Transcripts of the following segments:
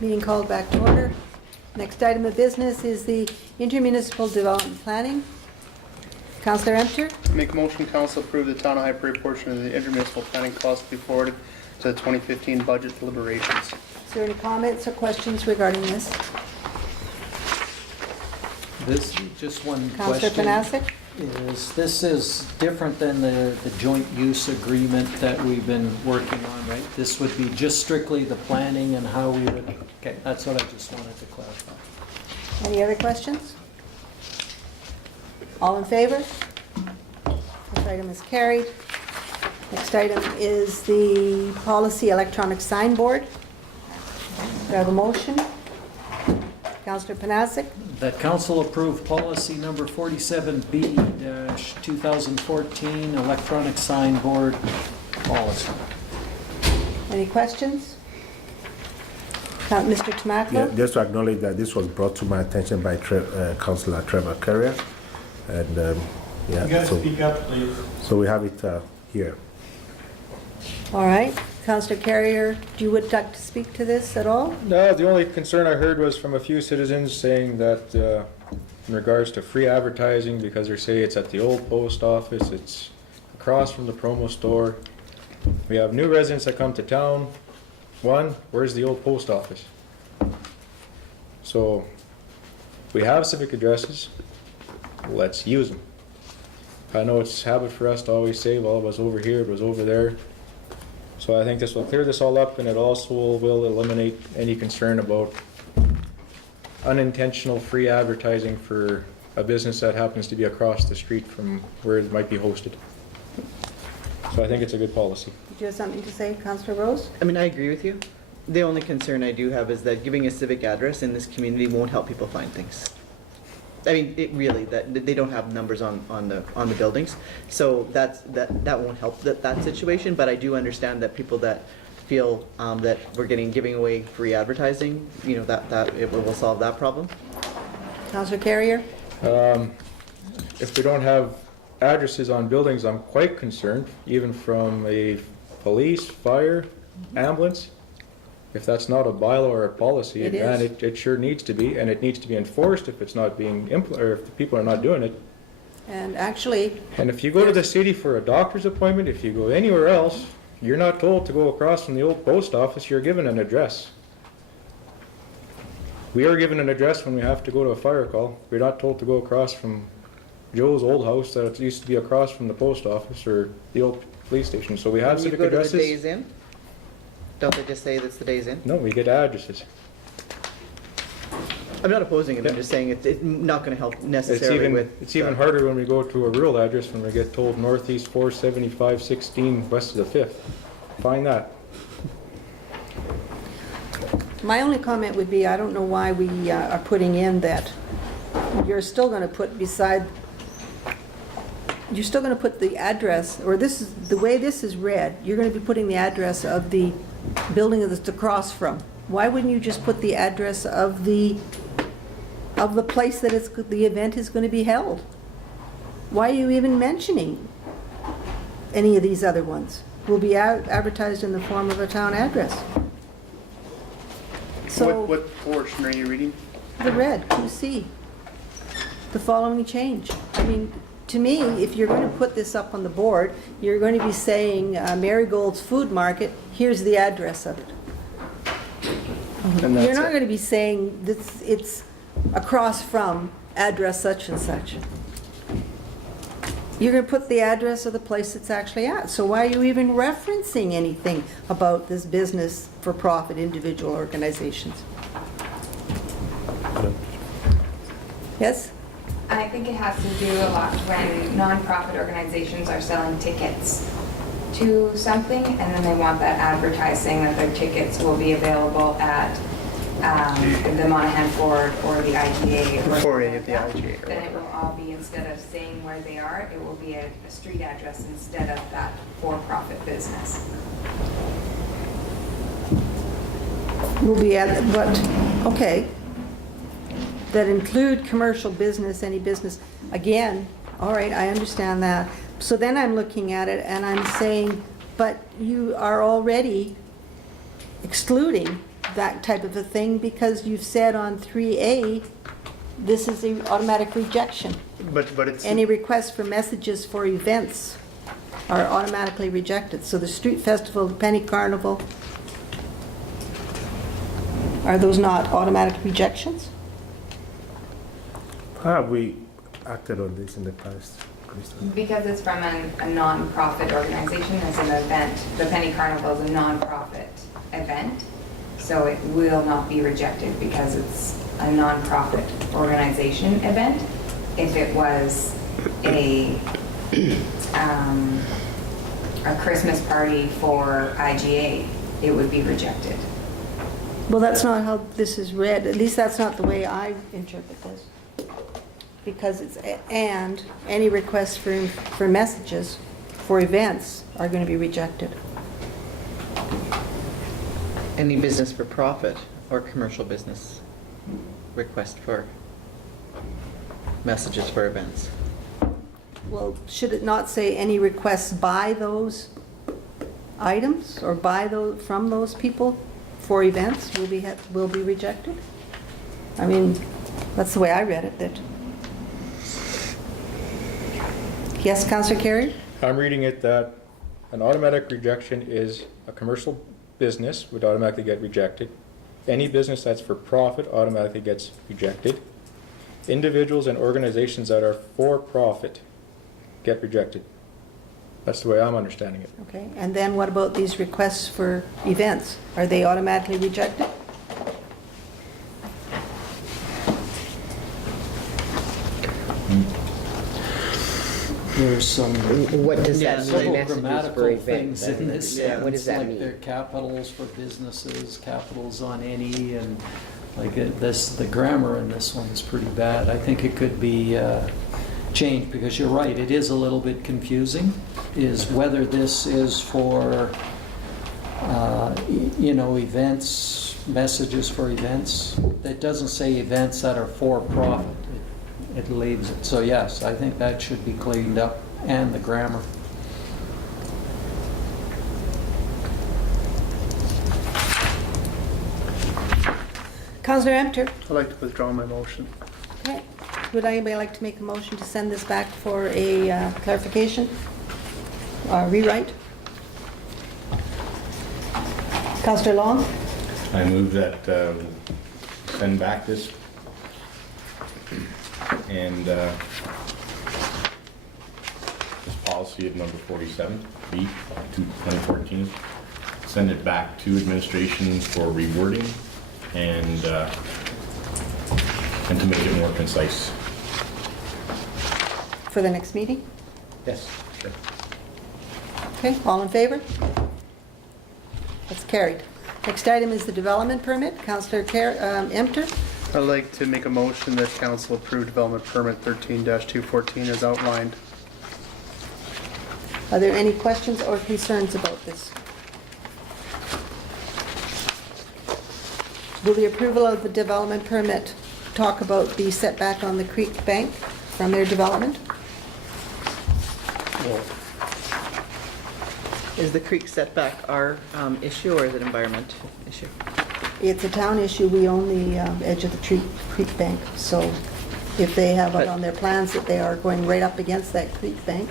Meeting called back to order. Next item of business is the intermunicipal development planning. Councillor Emter. Make a motion, council approve the town of High Prairie portion of the intermunicipal planning costs be forwarded to the 2015 budget deliberations. Is there any comments or questions regarding this? This, just one Councillor question. Panasic. This is different than the joint use agreement that we've been working on, right? This would be just strictly the planning and how we would, okay, that's what I just wanted to clarify. Any other questions? All in favor? This item is carried. Next item is the policy electronic signboard. Do I have a motion? Councillor Panasic. That council approved policy number 47B-2014, electronic signboard policy. Any questions? Mr. Tomaco? Yeah, just to acknowledge that this was brought to my attention by Councillor Trevor Carrier, and yeah, You gotta speak up, please. so we have it here. All right. Councillor Carrier, do you would like to speak to this at all? No, the only concern I heard was from a few citizens saying that in regards to free advertising, because they say it's at the old post office, it's across from the promo store. We have new residents that come to town. One, where's the old post office? So we have civic addresses, let's use them. I know it's habit for us to always say, well, it was over here, it was over there. So I think this will clear this all up, and it also will eliminate any concern about unintentional free advertising for a business that happens to be across the street from where it might be hosted. So I think it's a good policy. Did you have something to say, Councillor Rose? I mean, I agree with you. The only concern I do have is that giving a civic address in this community won't help people find things. I mean, it really, that they don't have numbers on the buildings, so that won't help that situation. But I do understand that people that feel that we're giving away free advertising, you know, that it will solve that problem. Councillor Carrier? If we don't have addresses on buildings, I'm quite concerned, even from a police, fire, ambulance. If that's not a bylaw or a policy, It and is. it sure needs to be, and it needs to be enforced if it's not being or if the people are not doing it. And actually, And if you go to the city for a doctor's appointment, if you go anywhere else, you're not told to go across from the old post office, you're given an address. We are given an address when we have to go to a fire call. We're not told to go across from Joe's old house that used to be across from the post office or the old police station. So we have When you civic go to the addresses. Days Inn, don't they just say that's the Days Inn? No, we get addresses. I'm not opposing it. Yeah. I'm just saying it's not going to help necessarily with. It's even harder when we go to a rural address when we get told northeast 475-16 west of the 5th. Find that. my only comment would be, I don't know why we are putting in that you're still going to put you're still going to put the address, or this is, the way this is read, you're going to be putting the address of the building that's across from. Why wouldn't you just put the address of the place that the event is going to be held? Why are you even mentioning any of these other ones? Will be advertised in the form of a town address. So What portion are you reading? the red, 2C, the following change. I mean, to me, if you're going to put this up on the board, you're going to be saying Marigold's Food Market, here's the address of it. And You're that's not it. going to be saying this, it's across from address such and such. You're going to put the address of the place it's actually at. So why are you even referencing anything about this business for profit individual organizations? Yes? I think it has to do a lot when nonprofit organizations are selling tickets to something, and then they want that advertising that their tickets will be available at the Monaghan Ford or the IGA. or Before something any of the like that. IGA, Then it will all be, instead of saying where they are, it will be a street address instead of that for-profit business. Will be at, but, okay. That include commercial business, any business. Again, all right, I understand that. So then I'm looking at it and I'm saying, but you are already excluding that type of a thing, because you've said on 3A, this is an automatic rejection. But it's. Any requests for messages for events are automatically rejected. So the street festival, the penny carnival, are those not automatic rejections? How have we acted on this in the past, Krista? Because it's from a non-profit organization, it's an event. The Penny Carnival is a non-profit event, so it will not be rejected because it's a non-profit organization event. If it was a Christmas party for IGA, it would be rejected. Well, that's not how this is read. At least that's not the way I interpret this. Because it's, and any requests for messages for events are going to be rejected. Any business for profit or commercial business request for messages for events. Well, should it not say any requests by those items or by those, from those people for events will be rejected? I mean, that's the way I read it, that. Yes, Councillor Carey? I'm reading it that an automatic rejection is a commercial business would automatically get rejected. Any business that's for profit automatically gets rejected. Individuals and organizations that are for profit get rejected. That's the way I'm understanding it. Okay, and then what about these requests for events? Are they automatically rejected? There's some What does that Yeah, mean, little messages for grammatical events? things in this Yeah, what sentence, does that like mean? they're capitals for businesses, capitals on any, and like the grammar in this one is pretty bad. I think it could be changed, because you're right, it is a little bit confusing, is whether this is for, events, messages for events. It doesn't say events that are for profit. It leaves it. So yes, I think that should be cleaned up, and the grammar. Councillor Emter? I'd like to withdraw my motion. Okay. Would anybody like to make a motion to send this back for a clarification? Rewrite? Councillor Long? I move that send back this and this policy of number 47, B, 2014, send it back to administration for rewording and to make it more concise. For the next meeting? Yes, sure. Okay, all in favor? That's carried. Next item is the development permit. Councillor Emter? I'd like to make a motion that council approve development permit 13-214 as outlined. Are there any questions or concerns about this? Will the approval of the development permit talk about the setback on the creek bank from their development? Is the creek setback our issue or is it environment issue? It's a town issue. We own the edge of the creek bank. So if they have it on their plans that they are going right up against that creek bank,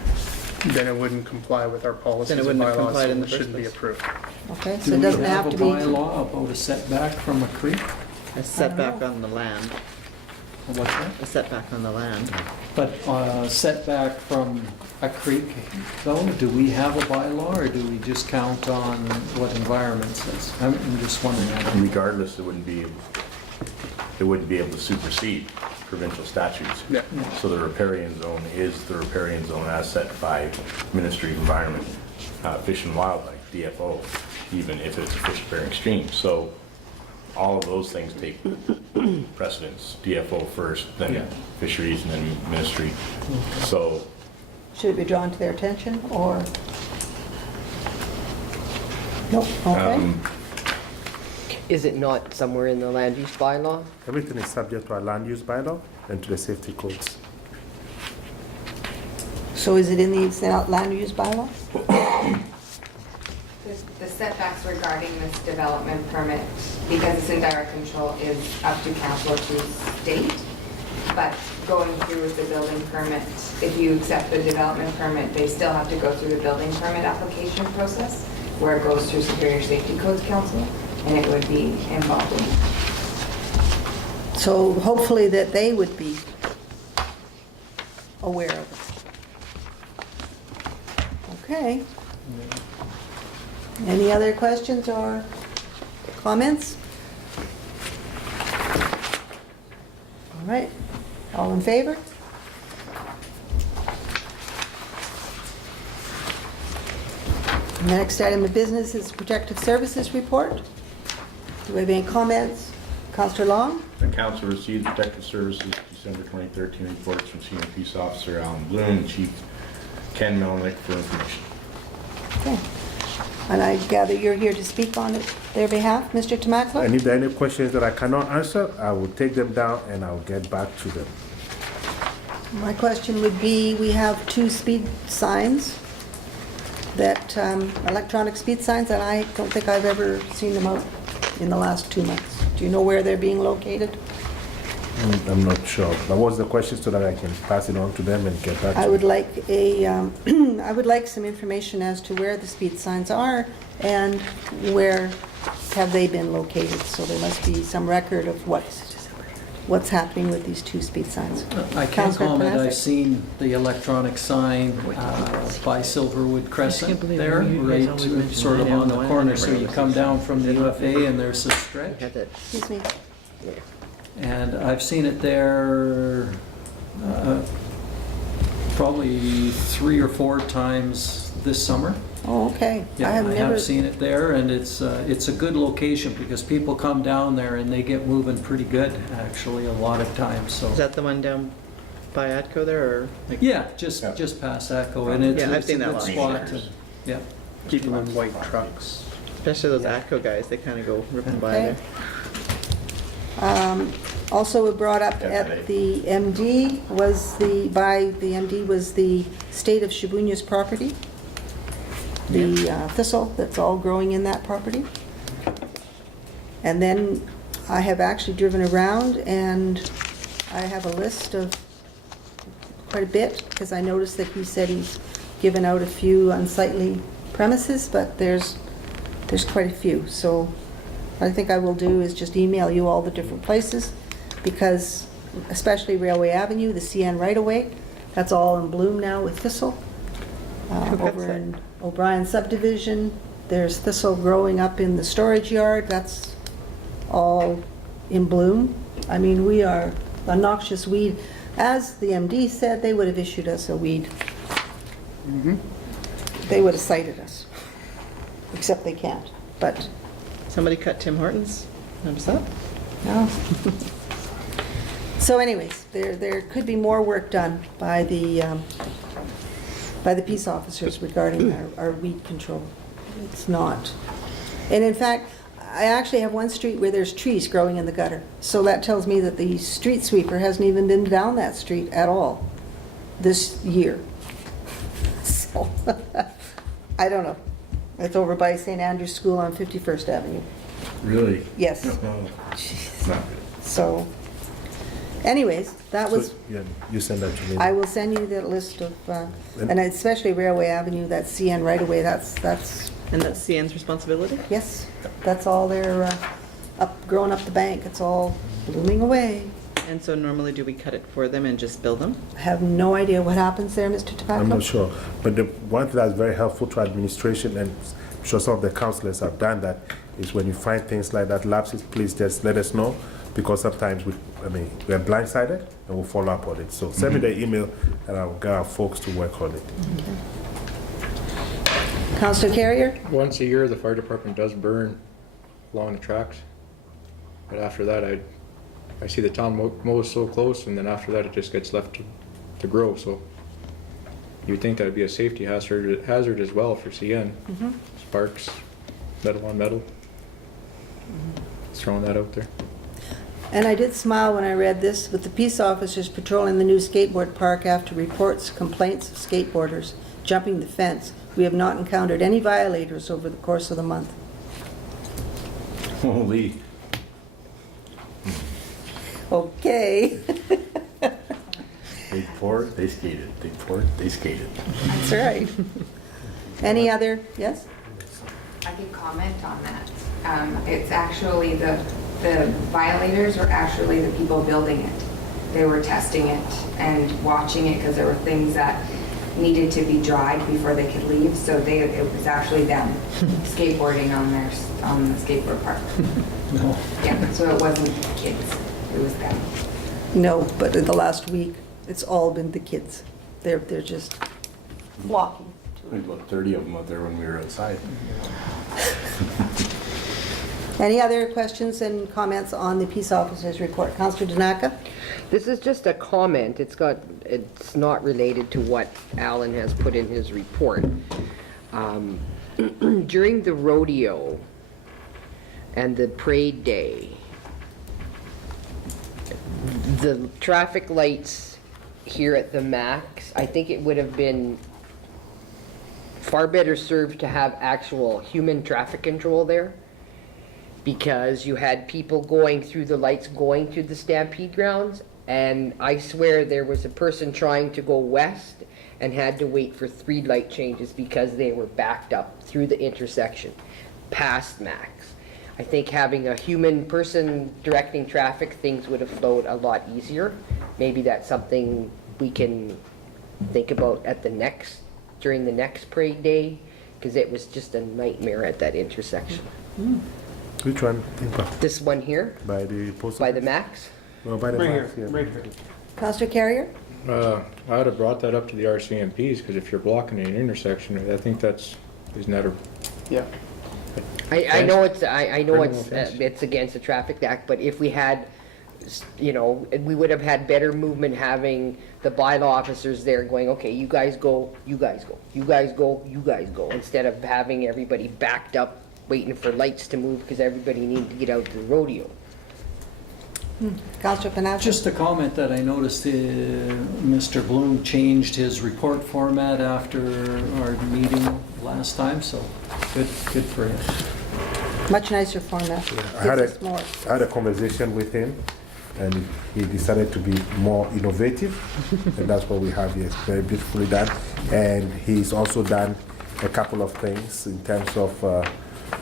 Then it wouldn't comply with our policies Then it and wouldn't have bylaws, complied so in the it first shouldn't be place. approved. okay? So it doesn't have to Do we be. have a bylaw about a setback from a creek? A setback on the land, What's that? a setback on the land. But setback from a creek, though, do we have a bylaw, or do we just count on what environment says? I'm just wondering. Regardless, it wouldn't be able to supersede provincial statutes. Yeah. So the riparian zone is the riparian zone as set by Ministry of Environment, Fish and Wildlife, DFO, even if it's a fish-bearing stream. So all of those things take precedence. DFO first, then fisheries, and then ministry. So Should it be drawn to their attention or? Nope, okay. Is it not somewhere in the land use bylaw? Everything is subject to our land use bylaw and to the safety codes. So is it in the land use bylaw? The setbacks regarding this development permit, because it's in direct control, is up to council to state. But going through with the building permit, if you accept the development permit, they still have to go through the building permit application process, where it goes through Superior Safety Codes Council, and it would be involved in that. So hopefully that they would be aware of it. Okay. Any other questions or comments? All right, all in favor? The next item of business is Protective Services Report. Do we have any comments? Councillor Long? The council received Protective Services December 2013 reports from Senior Peace Officer Alan Bloom and Chief Ken Melnick for information. Okay. And I gather you're here to speak on their behalf, Mr. Tamakla? And if there are any questions that I cannot answer, I will take them down and I'll get back to them. My question would be, we have 2 speed signs that, electronic speed signs, and I don't think I've ever seen them out in the last 2 months. Do you know where they're being located? I'm not sure. But what's the question so that I can pass it on to them and get back to I would them? like I would like some information as to where the speed signs are and where have they been located. So there must be some record of what's happening with these 2 speed signs. I can't Councillor comment, Panasic? I've seen the electronic sign by Silverwood Crescent believe there, you guys right always mention sort of that. on the I don't corner, know so where you it come was. down from the UFA and there's a stretch. Had that. Excuse me. And I've seen it there probably 3 or 4 times this summer. Oh, okay. Yeah, have I never. have seen it there, and it's a good location because people come down there and they get moving pretty good, actually, a lot of times, so. Is that the one down by Atco there, or? like- Yeah, just past Echo, and it's Yeah, I've it's a seen that good lot. spot. and- Yeah. Keeping them white trucks. Especially those Atco guys, they kind of go ripping by Okay. there. Also brought up at the MD was the state of Shibunya's property. The thistle that's all growing in that property. And then I have actually driven around and I have a list of quite a bit because I noticed that he said he's given out a few unsightly premises, but there's quite a few. So what I think I will do is just email you all the different places because especially Railway Avenue, the CN right-of-way, that's all in bloom now with thistle. Over in O'Brien subdivision, there's thistle growing up in the storage yard. That's all in bloom. I mean, we are a noxious weed. As the MD said, they would have issued us a weed. They would have cited us, except they can't. But Somebody cut Tim Hortons. Notice that? no. So anyways, there could be more work done by the peace officers regarding our weed control. It's not. And in fact, I actually have one street where there's trees growing in the gutter. So that tells me that the street sweeper hasn't even been down that street at all this year. So, I don't know. It's over by St. Andrew's School on 51st Avenue. Really? Yes. No. Jeez. Not good. So, anyways, that was, So, yeah, you send that to me. I will send you that list of, and especially Railway Avenue, that CN right-of-way, that's, And that's CN's responsibility? yes, that's all they're growing up the bank. It's all blooming away. And so normally do we cut it for them and just bill them? I have no idea what happens there, Mr. Tobacco. I'm not sure. But the one thing that's very helpful to administration, and I'm sure some of the councillors have done that, is when you find things like that lapses, please just let us know, because sometimes we're blindsided and we'll follow up on it. So send me the email and I'll get our folks to work on it. Councillor Carrier? Once a year, the fire department does burn along the tracks. But after that, I see the town mows so close, and then after that, it just gets left to grow, so. You'd think that'd be a safety hazard as well for CN. Sparks, metal on metal. Just throwing that out there. And I did smile when I read this, with the peace officers patrolling the new skateboard park after reports, complaints of skateboarders jumping the fence We have not encountered any violators over the course of the month. Holy. Okay. They poured, they skated. They poured, they skated. That's right. Any other, yes? I could comment on that. It's actually the violators were actually the people building it. They were testing it and watching it because there were things that needed to be dried before they could leave. So it was actually them skateboarding on the skateboard park. No. Yeah, so it wasn't kids, it was them. No, but in the last week, it's all been the kids. They're just walking. There's about 30 of them out there when we were outside. Any other questions and comments on the peace officers report? Councillor Danaka? This is just a comment. It's not related to what Alan has put in his report. During the rodeo and the parade day, the traffic lights here at the Max, I think it would have been far better served to have actual human traffic control there, because you had people going through the lights going to the Stampede grounds, and I swear there was a person trying to go west and had to wait for 3 light changes because they were backed up through the intersection past Max. I think having a human person directing traffic, things would have flowed a lot easier. Maybe that's something we can think about at during the next parade day, because it was just a nightmare at that intersection. Which one? This one here, By the post by the office? Max. No, by the Right Max, here, yeah. right here. Councillor Carrier? I would have brought that up to the RCMPs, because if you're blocking an intersection, I think isn't that a, Yeah. I know it's Criminal offense. it's against the Traffic Act, but if we had, we would have had better movement having the bylaw officers there going, okay, you guys go, you guys go, you guys go, you guys go, instead of having everybody backed up waiting for lights to move because everybody needed to get out to the rodeo. Councillor Panache? Just a comment that I noticed, Mr. Bloom changed his report format after our meeting last time, so good for him. Much nicer format. I had Gives us more. I had a conversation with him, and he decided to be more innovative, and that's what we have here. It's very beautifully done, and he's also done a couple of things in terms of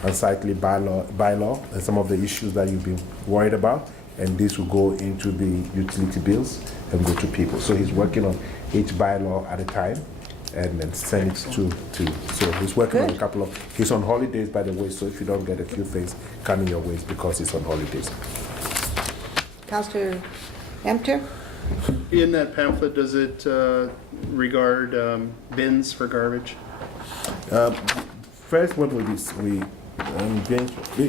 unsightly bylaw and some of the issues that you've been worried about, and this will go into the utility bills and go to people. So he's working on each bylaw at a time and then send it to. So he's working on a Good. couple of, he's on holidays, by the way, so if you don't get a few things coming your way, it's because he's on holidays. Councillor Emter? In that pamphlet, does it regard bins for garbage? First, what we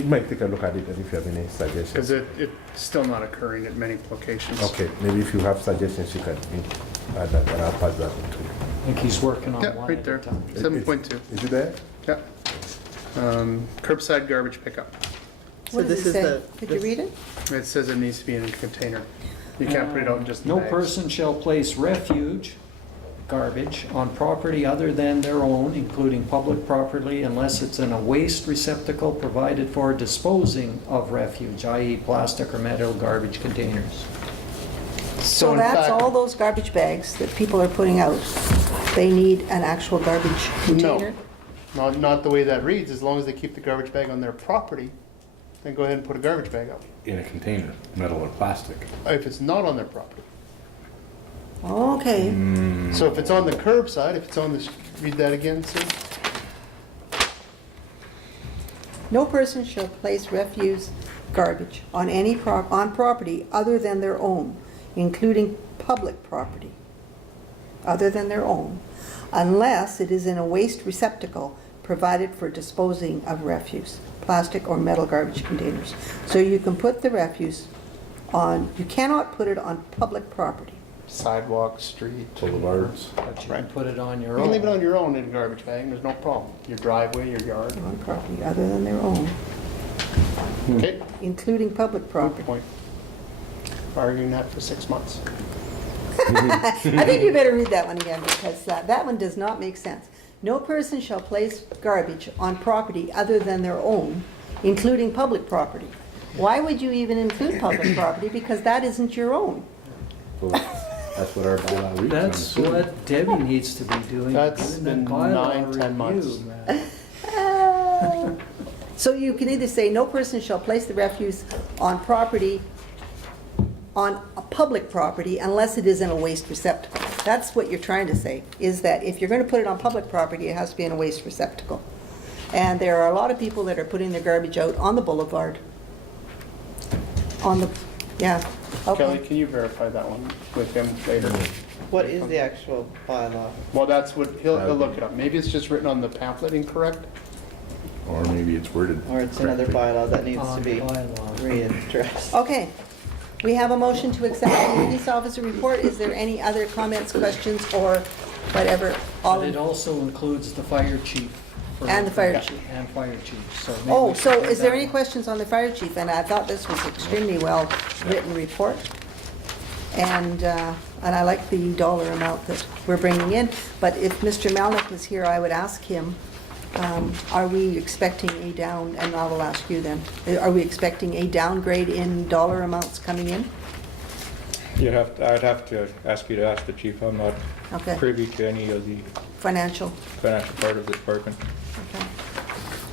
might take a look at it, and if you have any suggestions. Because it's still not occurring at many locations. Okay, maybe if you have suggestions, you can add that, and I'll pass that on to you. I think he's working on Yeah, one right at there, a time. 7.2, Is it there? yeah. Curbside garbage pickup. So What does this it is say? the- Could you read it? It says it needs to be in a container. You can't put it out in just No bags. person shall place refuge, garbage, on property other than their own, including public property, unless it's in a waste receptacle provided for disposing of refuge, i.e. plastic or metal garbage containers. So in that's fact- all those garbage bags that people are putting out. They need an actual garbage container? No, not the way that reads. As long as they keep the garbage bag on their property, then go ahead and put a garbage bag out. In a container, metal or plastic. If it's not on their property. Okay. So if it's on the curbside, if it's on the, read that again, Sue? No person shall place refuse garbage on any on property other than their own, including public property, other than their own, unless it is in a waste receptacle provided for disposing of refuse, plastic or metal garbage containers. So you can put the refuse on, you cannot put it on public property. Sidewalk, street. Boulevards. But you can Right. put it on You your can leave it own. on your own in a garbage bag, and there's no problem. Your driveway, your yard. On property other than their own, Okay, including public good property. point. Arguing that for 6 months. I think you better read that one again, because that one does not make sense. no person shall place garbage on property other than their own, including public property. Why would you even include public property? Because that isn't your own. Well, that's what our bylaw reads. I'm That's assuming. what Debbie needs to be doing. That's doing that been bylaw 9-10 months. review, man. So you can either say, no person shall place the refuse on property, on a public property, unless it is in a waste receptacle. That's what you're trying to say, is that if you're gonna put it on public property, it has to be in a waste receptacle. And there are a lot of people that are putting their garbage out on the boulevard. On the, yeah, Kelly, okay. can you verify that one with him later? What is the actual bylaw? Well, that's what, he'll look it up. Maybe it's just written on the pamphlet incorrect. Or maybe it's worded. Or it's another correctly. bylaw that needs to On be bylaw. readdressed? Okay, we have a motion to accept the police officer report. Is there any other comments, questions, or whatever? All But in- it also includes the fire chief. for- And the fire chief. And fire chief, so. maybe Oh, we so should do is there that any one. questions on the fire chief? And I thought this was extremely well-written report. And I like the dollar amount that we're bringing in. But if Mr. Malnick was here, I would ask him, are we expecting a down, and I will ask you then, are we expecting a downgrade in dollar amounts coming in? I'd have to ask you to ask the chief. I'm not Okay, privy to any of the financial, financial part of the department. okay.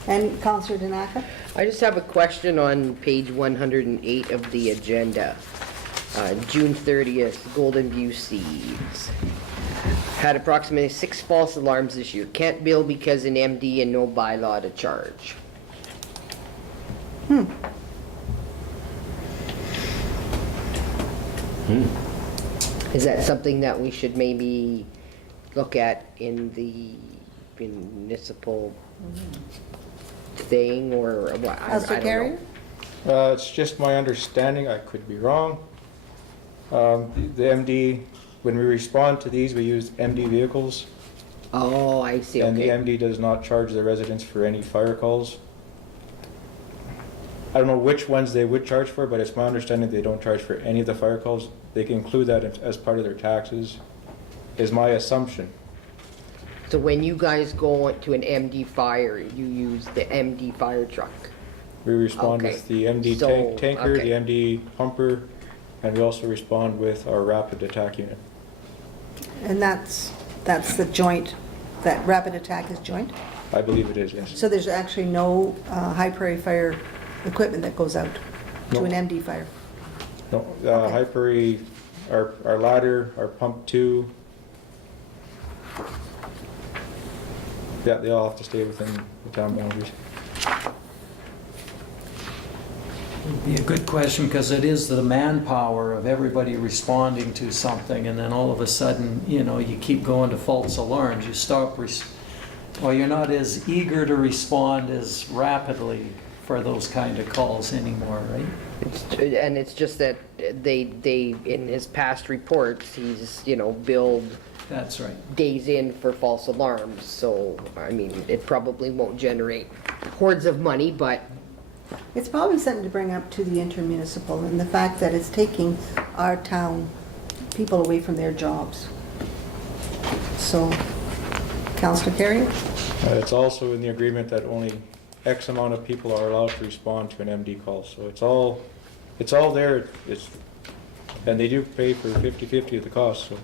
And Counselor Danaka? I just have a question on page 108 of the agenda. June 30th, Golden View Seeds. Had approximately 6 false alarms this year. Can't bill because an MD and no bylaw to charge. Is that something that we should maybe look at in the municipal thing, or what? I Counselor don't Carrier? know. It's just my understanding, I could be wrong. The MD, when we respond to these, we use MD vehicles, Oh, I see, and the okay. MD does not charge the residents for any fire calls. I don't know which ones they would charge for, but it's my understanding they don't charge for any of the fire calls. They can include that as part of their taxes, is my assumption. So when you guys go to an MD fire, you use the MD fire truck? We respond Okay. with the MD So, tanker, okay. the MD pumper, and we also respond with our rapid attack unit. And that's the joint, that rapid attack is joint? I believe it is, yes. So there's actually no High Prairie Fire equipment that goes out to No. an MD fire? No, Okay. High Prairie, our ladder, our pump 2. Yeah, they all have to stay within the town boundaries. It'd be a good question, because it is the manpower of everybody responding to something, and then all of a sudden, you keep going to false alarms. You stop, well, you're not as eager to respond as rapidly for those kind of calls anymore, right? And it's just that they, in his past reports, he's, billed That's right. days in for false alarms. So, I mean, it probably won't generate hordes of money, but It's probably something to bring up to the intermunicipal, and the fact that it's taking our town people away from their jobs. So, Councillor Carrier? It's also in the agreement that only X amount of people are allowed to respond to an MD call. So it's all there. And they do pay for 50/50 of the cost, so.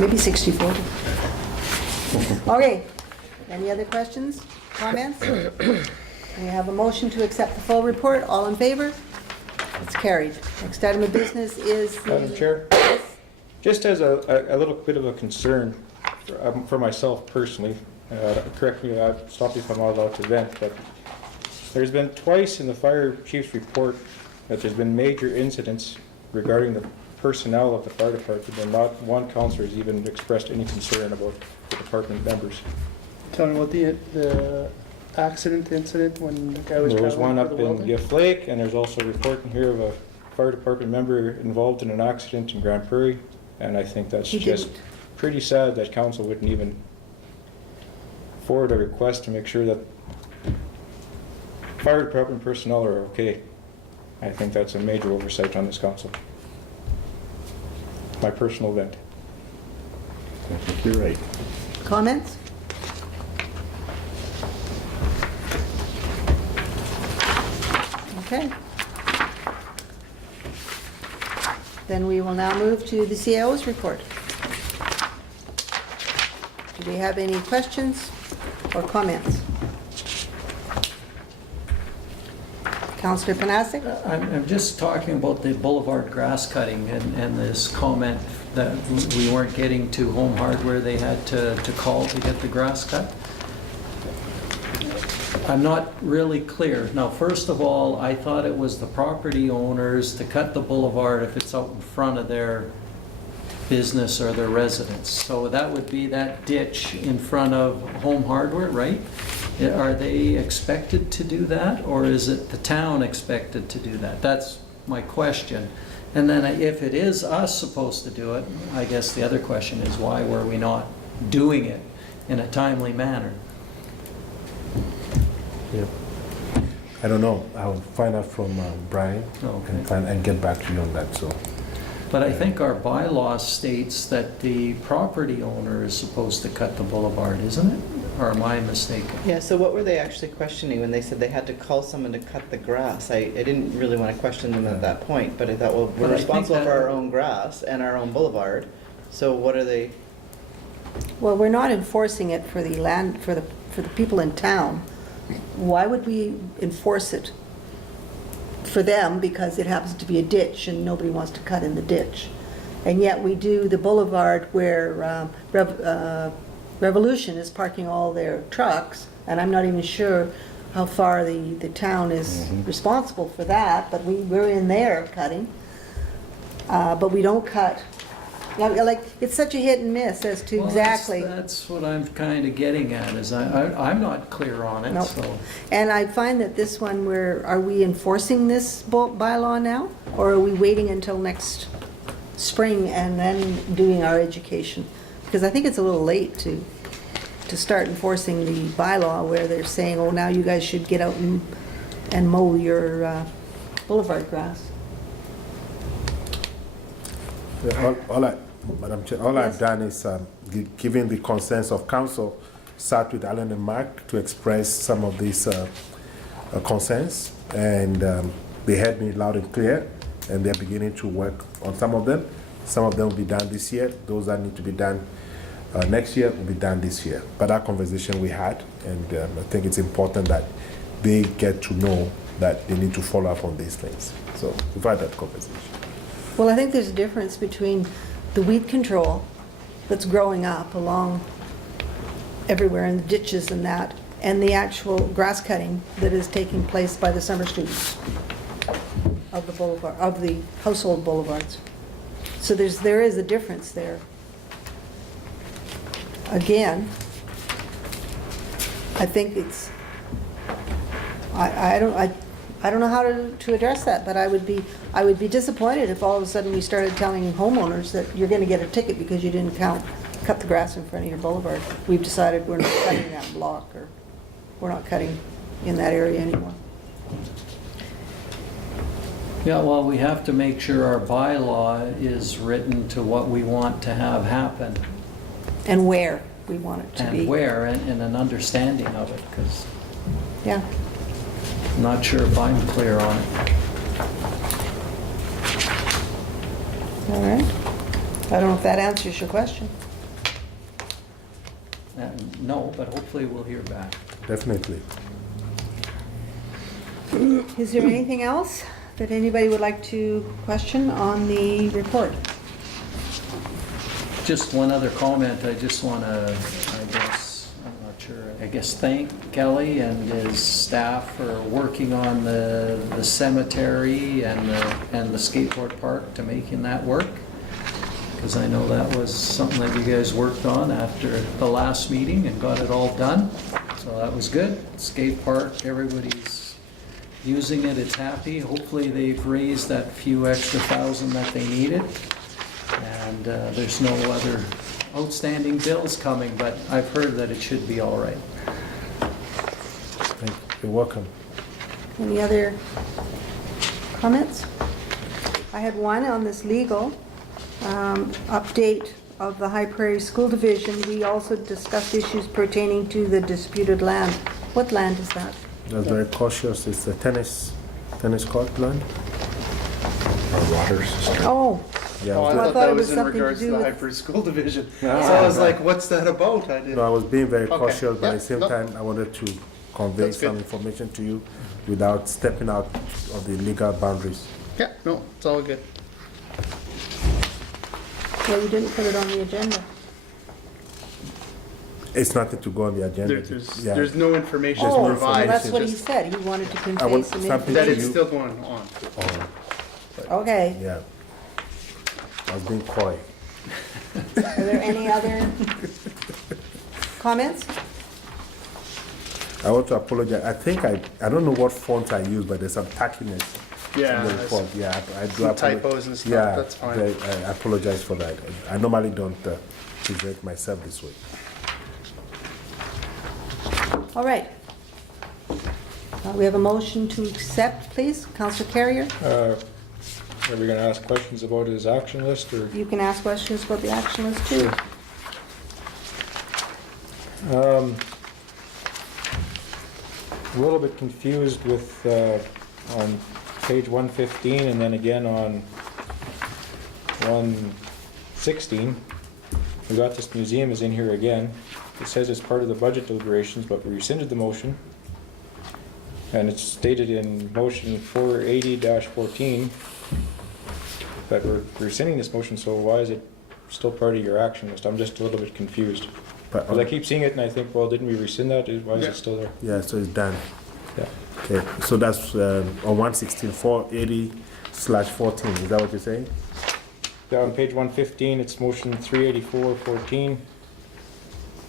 Maybe 60/40. Okay, any other questions, comments? We have a motion to accept the full report. All in favor? It's carried. Next item of business is the... Madam Chair? Just as a little bit of a concern for myself personally, correct me, stop me if I'm not allowed to vent, but there's been twice in the fire chief's report that there's been major incidents regarding the personnel of the fire department, and not one councillor has even expressed any concern about the department members. Tell me about the incident when the guy was There was traveling one for up the in welding? Gift Lake, and there's also a report in here of a fire department member involved in an accident in Grand Prairie, and I think that's He just didn't. pretty sad that council wouldn't even forward a request to make sure that fire department personnel are okay. I think that's a major oversight on this council. My personal vent. I think you're right. Comments? Okay. Then we will now move to the CIO's report. Do we have any questions or comments? Councillor Panasic? I'm just talking about the boulevard grass cutting and this comment that we weren't getting to Home Hardware, they had to call to get the grass cut. I'm not really clear. Now, first of all, I thought it was the property owners to cut the boulevard if it's out in front of their business or their residence. So that would be that ditch in front of Home Hardware, right? Are they expected to do that, or is it the town expected to do that? That's my question. And then if it is us supposed to do it, I guess the other question is, why were we not doing it in a timely manner? Yeah. I don't know. I'll find out from Brian Okay. and get back to you on that, so. But I think our bylaw states that the property owner is supposed to cut the boulevard, isn't it? Or am I mistaken? Yeah, so what were they actually questioning when they said they had to call someone to cut the grass? I didn't really want to question them at that point, but I thought, well, But we're I think responsible that- for our own grass and our own boulevard, so what are they? Well, we're not enforcing it for the land, for the people in town. Why would we enforce it for them? Because it happens to be a ditch and nobody wants to cut in the ditch. And yet we do the boulevard where Revolution is parking all their trucks, and I'm not even sure how far the town is responsible for that, but we're in there cutting. But we don't cut, like, it's such a hit and miss as to Well, exactly. That's what I'm kind of getting at, is I'm not clear on it, Nope. so. And I find that this one, are we enforcing this bylaw now? Or are we waiting until next spring and then doing our education? Because I think it's a little late to start enforcing the bylaw where they're saying, oh, now you guys should get out and mow your boulevard grass. Yeah, Madam Chair, all Yes. I've done is given the consent of council, sat with Alan and Mark to express some of these concerns, and they heard me loud and clear, and they're beginning to work on some of them. Some of them will be done this year. Those that need to be done next year will be done this year. But that conversation we had, and I think it's important that they get to know that they need to follow up on these things. So we've had that conversation. Well, I think there's a difference between the weed control that's growing up along everywhere in the ditches and that, and the actual grass cutting that is taking place by the summer students of the boulevard, of the household boulevards. So there is a difference there. Again, I think it's, I don't know how to address that, but I would be disappointed if all of a sudden we started telling homeowners that you're going to get a ticket because you didn't cut the grass in front of your boulevard. We've decided we're not cutting that block, or we're not cutting in that area anymore. Yeah, well, we have to make sure our bylaw is written to what we want to have happen. And where we want it to be. And where, and an understanding of it, because Yeah. I'm not sure if I'm clear on it. All right. I don't know if that answers your question. No, but hopefully we'll hear back. Definitely. Is there anything else that anybody would like to question on the report? Just one other comment, I just want to, I guess thank Kelly and his staff for working on the cemetery and the skateboard park to making that work. Because I know that was something that you guys worked on after the last meeting and got it all done. So that was good. Skate park, everybody's using it, it's happy. Hopefully they've raised that few extra $1,000 that they needed. And there's no other outstanding bills coming, but I've heard that it should be all right. Thank you. You're welcome. Any other comments? I had one on this legal update of the High Prairie School Division, we also discussed issues pertaining to the disputed land. What land is that? I was very cautious. It's the tennis court land. Our water system. Oh, Yeah, Oh, I Well, I thought thought that it was was in something to regards to do the with- High Prairie School Division. So Yeah. I was like, what's that about? I didn't. no, I was being very Okay. cautious, but at Yeah, the same no. time, I wanted to convey That's good. some information to you without stepping out of the legal boundaries. Yeah, no, it's all good. well, you didn't put it on the agenda. It's nothing to go on the agenda. Yeah. There's no information to Oh, well, provide. that's it's what he just said. He wanted to convey want some something That information. it's still going on. Okay. Yeah. I was being coy. Are there any other comments? I want to apologize. I think I don't know what font I use, but there's some tackiness Yeah, in the there's report. Yeah, I do some apologize. typos and stuff, Yeah, that's fine. I apologize for that. I normally don't present myself this way. All right. We have a motion to accept, please. Councillor Carrier, Are we gonna ask questions about his action list, or? you can ask questions about the action list too. A little bit confused with, on page 115 and then again on 116. We got this museum is in here again. It says it's part of the budget deliberations, but we rescinded the motion. And it's stated in motion 480-14 that we're rescinding this motion, so why is it still part of your action list? I'm just a little bit confused. But, Because I keep seeing it and I think, well, didn't we rescind that? Why is Yeah. it still there? yeah, so it's done. Yeah. Okay, so that's on 116, 480/14. Is that what you're saying? Yeah, on page 115, it's motion 384-14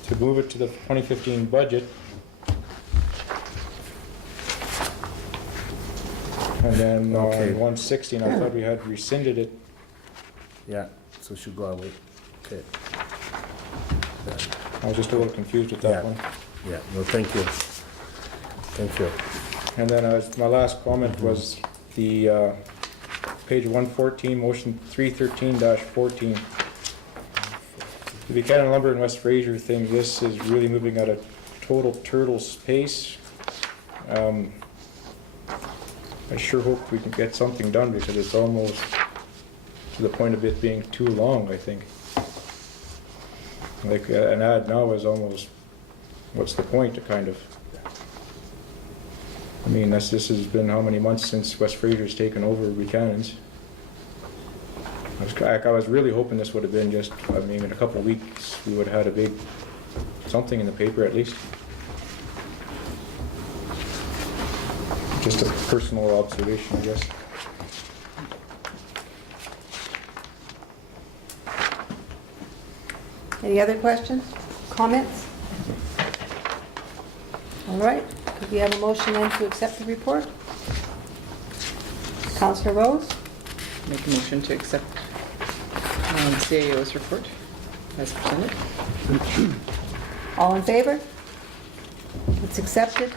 to move it to the 2015 budget. And then Okay. on 116, I thought we had rescinded it. Yeah, so it should go away. Okay, I was just a little confused with Yeah. that one. yeah, no, thank you. Thank you. And then my last comment was the page 114, motion 313-14. The Buchanan Lumber and West Fraser thing, this is really moving at a total turtle's pace. I sure hope we can get something done because it's almost to the point of it being too long, I think. Like an ad now is almost, what's the point to kind of. I mean, this has been how many months since West Fraser's taken over Buchanan's? I was really hoping this would have been just, I mean, in a couple of weeks, we would have had a big, something in the paper at least. Just a personal observation, I guess. Any other questions, comments? All right, could we have a motion then to accept the report? Councillor Rose, Make a motion to accept CAO's report as presented. all in favor? It's accepted.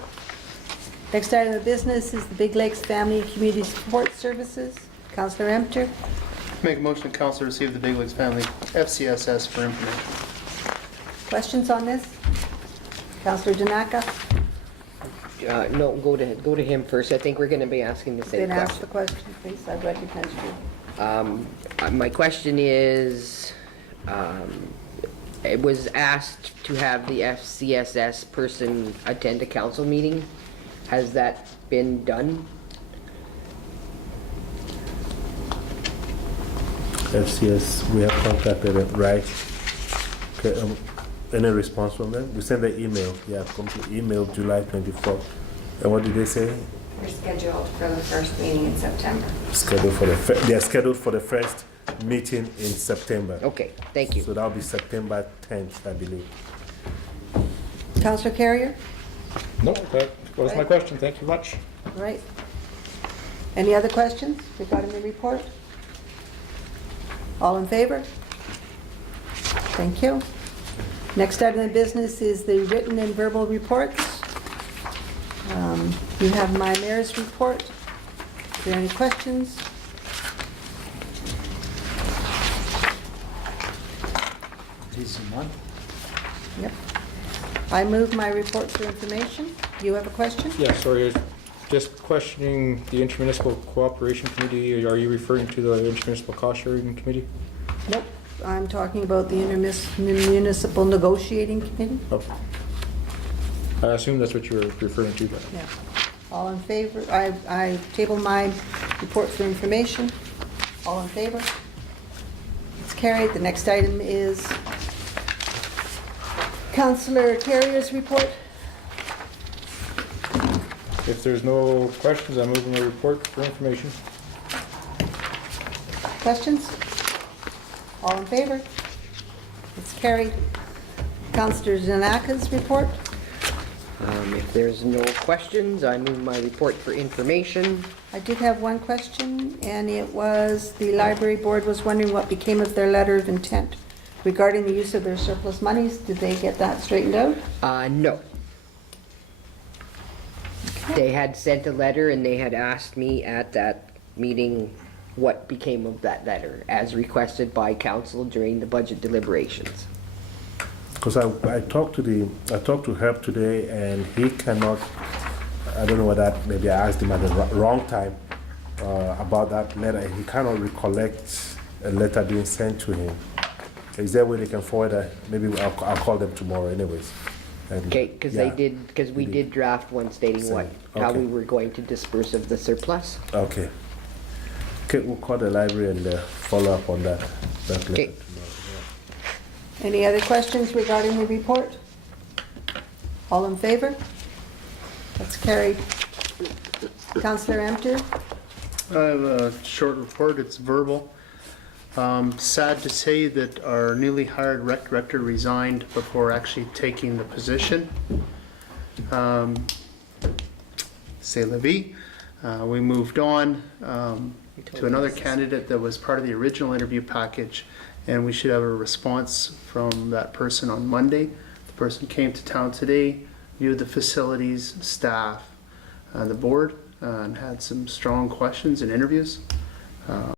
Next item of business is the Big Lakes Family and Community Support Services. Councillor Emter, Make a motion to council receive the Big Lakes Family FCSS for information. questions on this? Councillor Danaka, No, go to him first. I think we're gonna be asking the same then ask the question. question, please. I recognize you. My question is, it was asked to have the FCSS person attend a council meeting. Has that been done? FCS, we have contacted them, right? Okay, any response from them? We sent an email, yeah, complete email, July 24th. And what did they say? We're scheduled for the first meeting in September. Scheduled for they're scheduled for the first meeting in September. Okay, thank you. So that'll be September 10th, I believe. Councillor Carrier, No, that was my question. Thank you much. all right. Any other questions regarding the report? All in favor? Thank you. Next item of business is the written and verbal reports. You have my mayor's report. Are there any questions? opportunities a month. Yep. I move my report for information. You have a question? Yeah, sorry, just questioning the intermunicipal cooperation committee. Are you referring to the intermunicipal cost sharing committee? Nope. I'm talking about the intermunicipal negotiating committee. Oh. I assume that's what you were referring to then. Yeah. All in favor? I table my report for information. All in favor? It's carried. The next item is Councillor Carrier's report. If there's no questions, I'm moving the report for information. Questions? All in favor? It's carried. Councillor Zanaka's report. If there's no questions, I move my report for information. I did have one question, and it was, the library board was wondering what became of their letter of intent regarding the use of their surplus monies. Did they get that straightened out? No. They had sent a letter and they had asked me at that meeting what became of that letter, as requested by council during the budget deliberations. Because I talked to Herb today, and he cannot, I don't know whether maybe I asked him at the wrong time about that letter. He cannot recollect a letter being sent to him. Is there a way they can forward that? Maybe I'll call them tomorrow anyways. And, Okay, because yeah, we did draft one stating how Okay. we were going to disperse of the surplus. Okay. Okay, we'll call the library and follow up on that letter Okay. tomorrow. Any other questions regarding the report? All in favor? That's carried. Councillor Emter? I have a short report, it's verbal. Sad to say that our newly hired rec director resigned before actually taking the position. C'est la vie. We moved on to another candidate that was part of the original interview package, and we should have a response from that person on Monday. The person came to town today, viewed the facilities, staff, and the board, and had some strong questions and interviews.